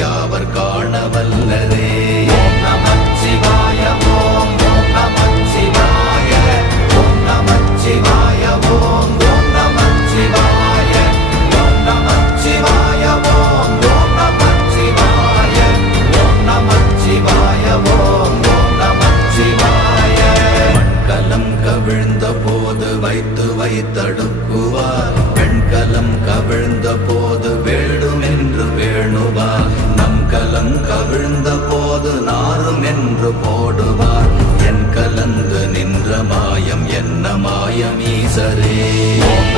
யாவர் காண வல்லரே. ஓம் நமச்சிவாய ஓம் ஓம் நமச்சிவாய ஓம் நமச்சிவாய ஓம் ஓம் நமச்சிவாய ஓம் நமச்சிவாய ஓம் ஓம் நமச்சிவாய ஓம் நமச்சிவாய ஓம் ஓம் நமச்சிவாய. மண்கலம் கவிழ்ந்த போது வைத்து வைத்தடுக்குவார், பெண்கலம் கவிழ்ந்த போது வேண்டுமென்று வேணுவார், நம் கலம் கவிழ்ந்த போது நாரும் என்று போடுவார். என் கலந்து நின்ற மாயம் என்ன மாயம் ஈசரே. ஓம்